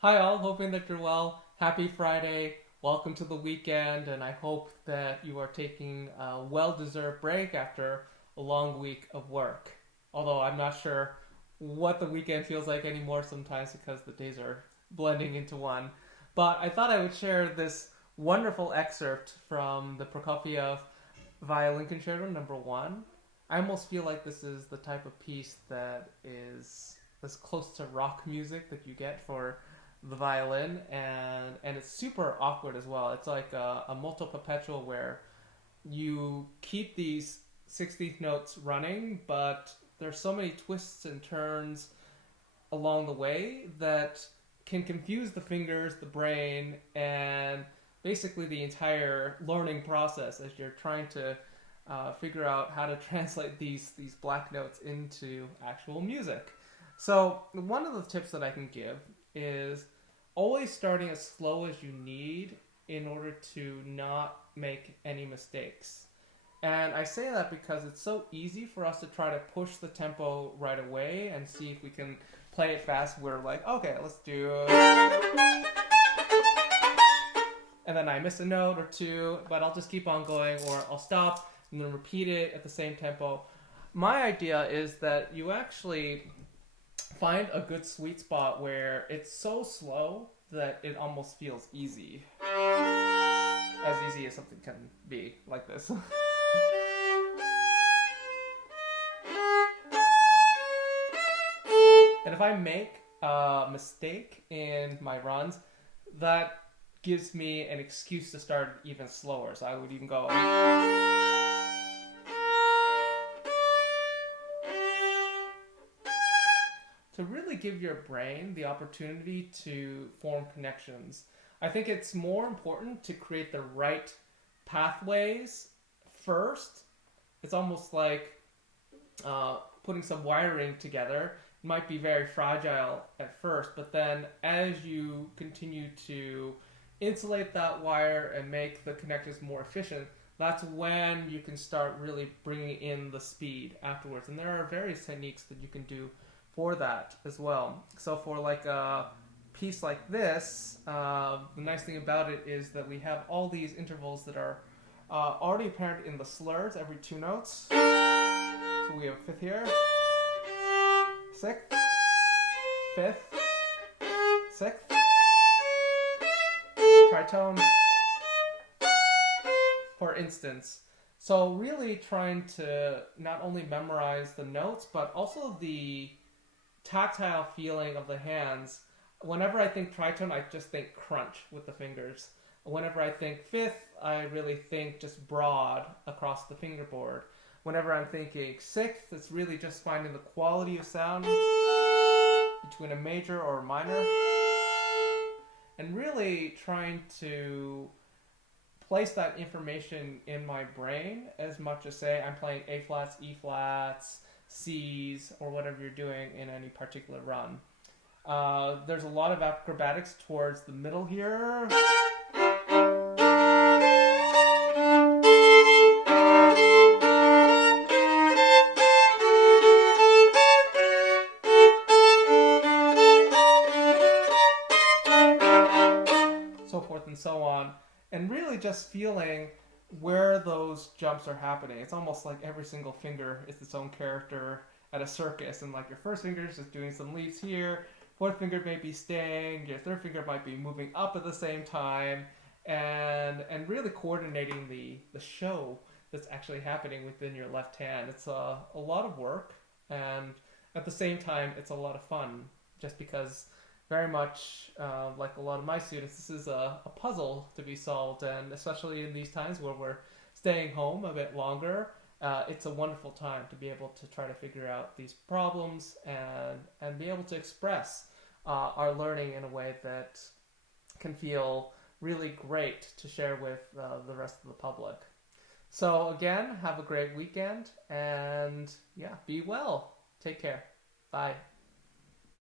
Hi all, hoping that you're well. Happy Friday. Welcome to the weekend, and I hope that you are taking a well-deserved break after a long week of work. Although I'm not sure what the weekend feels like anymore sometimes because the days are blending into one. But I thought I would share this wonderful excerpt from the Prokofiev Violin Concerto Number 1. I almost feel like this is the type of piece that is as close to rock music that you get for the violin, and it's super awkward as well. It's like a molto perpetual where you keep these 16th notes running, but there's so many twists and turns along the way that can confuse the fingers, the brain, and basically the entire learning process as you're trying to figure out how to translate these black notes into actual music. So one of the tips that I can give is always starting as slow as you need in order to not make any mistakes. And I say that because it's so easy for us to try to push the tempo right away and see if we can play it fast. We're like, okay, let's do it. And then I miss a note or two, but I'll just keep on going, or I'll stop and then repeat it at the same tempo. My idea is that you actually find a good sweet spot where it's so slow that it almost feels easy. As easy as something can be, like this. And if I make a mistake in my runs, that gives me an excuse to start even slower. So I would even go. To really give your brain the opportunity to form connections. I think it's more important to create the right pathways first. It's almost like putting some wiring together. It might be very fragile at first, but then as you continue to insulate that wire and make the connections more efficient, that's when you can start really bringing in the speed afterwards. And there are various techniques that you can do for that as well. So for like a piece like this, the nice thing about it is that we have all these intervals that are already apparent in the slurs every two notes. So we have fifth here, sixth, fifth, sixth, tritone, for instance. So really trying to not only memorize the notes, but also the tactile feeling of the hands. Whenever I think tritone, I just think crunch with the fingers. Whenever I think fifth, I really think just broad across the fingerboard. Whenever I'm thinking sixth, it's really just finding the quality of sound between a major or a minor, and really trying to place that information in my brain as much as, say, I'm playing A flats, E flats, C's, or whatever you're doing in any particular run. There's a lot of acrobatics towards the middle here. So forth and so on. And really just feeling where those jumps are happening. It's almost like every single finger is its own character at a circus, and like your first finger is just doing some leaps here, fourth finger may be staying, your third finger might be moving up at the same time, and really coordinating the show that's actually happening within your left hand. It's a lot of work, and at the same time it's a lot of fun, just because very much like a lot of my students, this is a puzzle to be solved, and especially in these times where we're staying home a bit longer, it's a wonderful time to be able to try to figure out these problems and be able to express our learning in a way that can feel really great to share with the rest of the public. So again, have a great weekend, and yeah, be well. Take care. Bye.